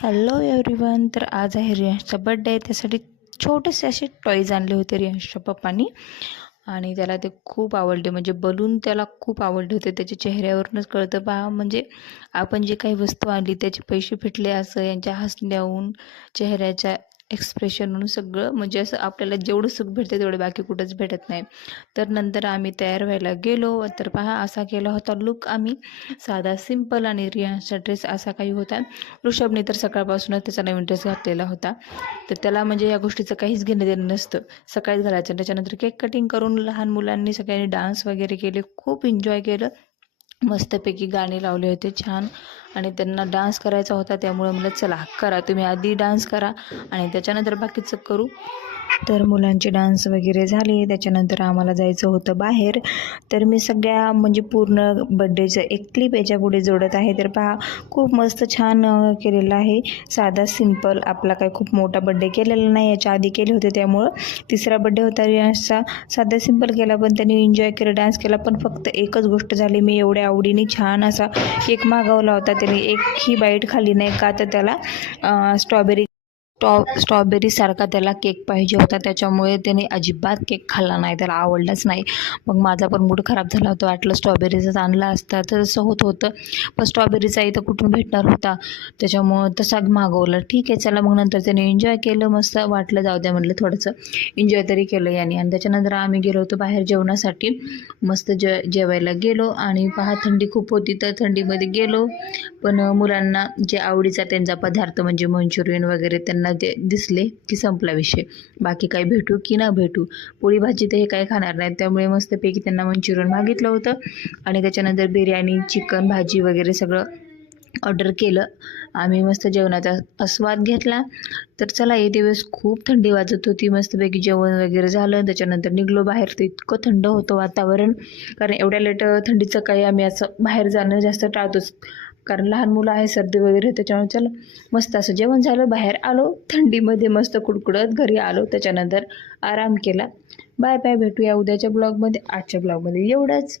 Hello everyone. तर आज आहे रियांशचा बड्डे. त्यासाठी छोटेसे असे टॉईज आणले होते रियांशच्या पप्पांनी आणि त्याला ते खूप आवडले. म्हणजे बलून त्याला खूप आवडले होते. त्याच्या चेहऱ्यावरूनच कळतं पहा. म्हणजे आपण जे काही वस्तू आणली त्याचे पैसे फिटले असं यांच्या हसण्याहून, चेहऱ्याच्या एक्सप्रेशनहून सगळं म्हणजे असं आपल्याला जेवढं सुख भेटते तेवढं बाकी कुठंच भेटत नाही. तर नंतर आम्ही तयार व्हायला गेलो. तर पहा असा केला होता लुक आम्ही, साधा सिंपल. आणि रियांशचा ड्रेस असा काही होता. ऋषभने तर सकाळपासूनच त्याचा नवीन ड्रेस घातलेला होता. तर त्याला म्हणजे या गोष्टीचं काहीच घेणं देणं नसतं. सकाळीच घालायचं. त्याच्यानंतर केक कटिंग करून लहान मुलांनी सगळ्यांनी डान्स वगैरे केले. खूप एन्जॉय केलं. मस्तपैकी गाणे लावले होते छान. आणि त्यांना डान्स करायचा होता त्यामुळे म्हणलं चला करा, तुम्ही आधी डान्स करा आणि त्याच्यानंतर बाकीचं करू. तर मुलांचे डान्स वगैरे झाले. त्याच्यानंतर आम्हाला जायचं होतं बाहेर. तर मी सगळ्या म्हणजे पूर्ण बड्डेचं एक क्लिप याच्या पुढे जोडत आहे. तर पहा खूप मस्त छान केलेलं आहे. साधा सिंपल, आपला काही खूप मोठा बड्डे केलेला नाही, याच्या आधी केले होते त्यामुळं तिसरा बड्डे होता रियांशचा. साधा सिंपल केला पण त्यांनी एन्जॉय केलं, डान्स केला. पण फक्त एकच गोष्ट झाली, मी एवढ्या आवडीने छान असा केक मागवला होता, त्याने एकही बाईट खाल्ली नाही. का तर त्याला स्ट्रॉबेरी सारखा त्याला केक पाहिजे होता. त्याच्यामुळे त्याने अजिबात केक खाल्ला नाही, त्याला आवडलाच नाही. मग माझा पण मूड खराब झाला होता. वाटलं स्ट्रॉबेरीचाच आणला असता तर तसं होत होतं. पण स्ट्रॉबेरीचा इथं कुठून भेटणार होता, त्याच्यामुळं तसा मागवला. ठीक आहे चला. मग नंतर त्याने एन्जॉय केलं. मस्त वाटलं, जाऊ द्या म्हटलं थोडंसं एन्जॉय तरी केलं याने. आणि त्याच्यानंतर आम्ही गेलो होतो बाहेर जेवणासाठी. मस्त जेवायला गेलो. आणि पहा थंडी खूप होती तर थंडीमध्ये गेलो. पण मुलांना जे आवडीचा त्यांचा पदार्थ म्हणजे मंचुरियन वगैरे त्यांना ते दिसले की संपला विषय. बाकी काही भेटू की ना भेटू, पोळी भाजी तर हे काही खाणार नाहीत. त्यामुळे मस्तपैकी त्यांना मंचुरियन मागितलं होतं. आणि त्याच्यानंतर बिर्याणी, चिकन, भाजी वगैरे सगळं ऑर्डर केलं. आम्ही मस्त जेवणाचा आस्वाद घेतला. तर चला येते वेळेस खूप थंडी वाजत होती. मस्तपैकी जेवण वगैरे झालं. त्याच्यानंतर निघलो बाहेर. तर इतकं थंड होतं वातावरण, कारण एवढ्या लेट थंडीचं काही आम्ही असं बाहेर जाणं जास्त टाळतोच, कारण लहान मुलं आहे, सर्दी वगैरे. त्याच्यामुळे चला मस्त असं जेवण झालं, बाहेर आलो थंडीमध्ये, मस्त कुडकुडत घरी आलो. त्याच्यानंतर आराम केला. बाय बाय, भेटूया उद्याच्या ब्लॉगमध्ये. आजच्या ब्लॉगमध्ये एवढंच.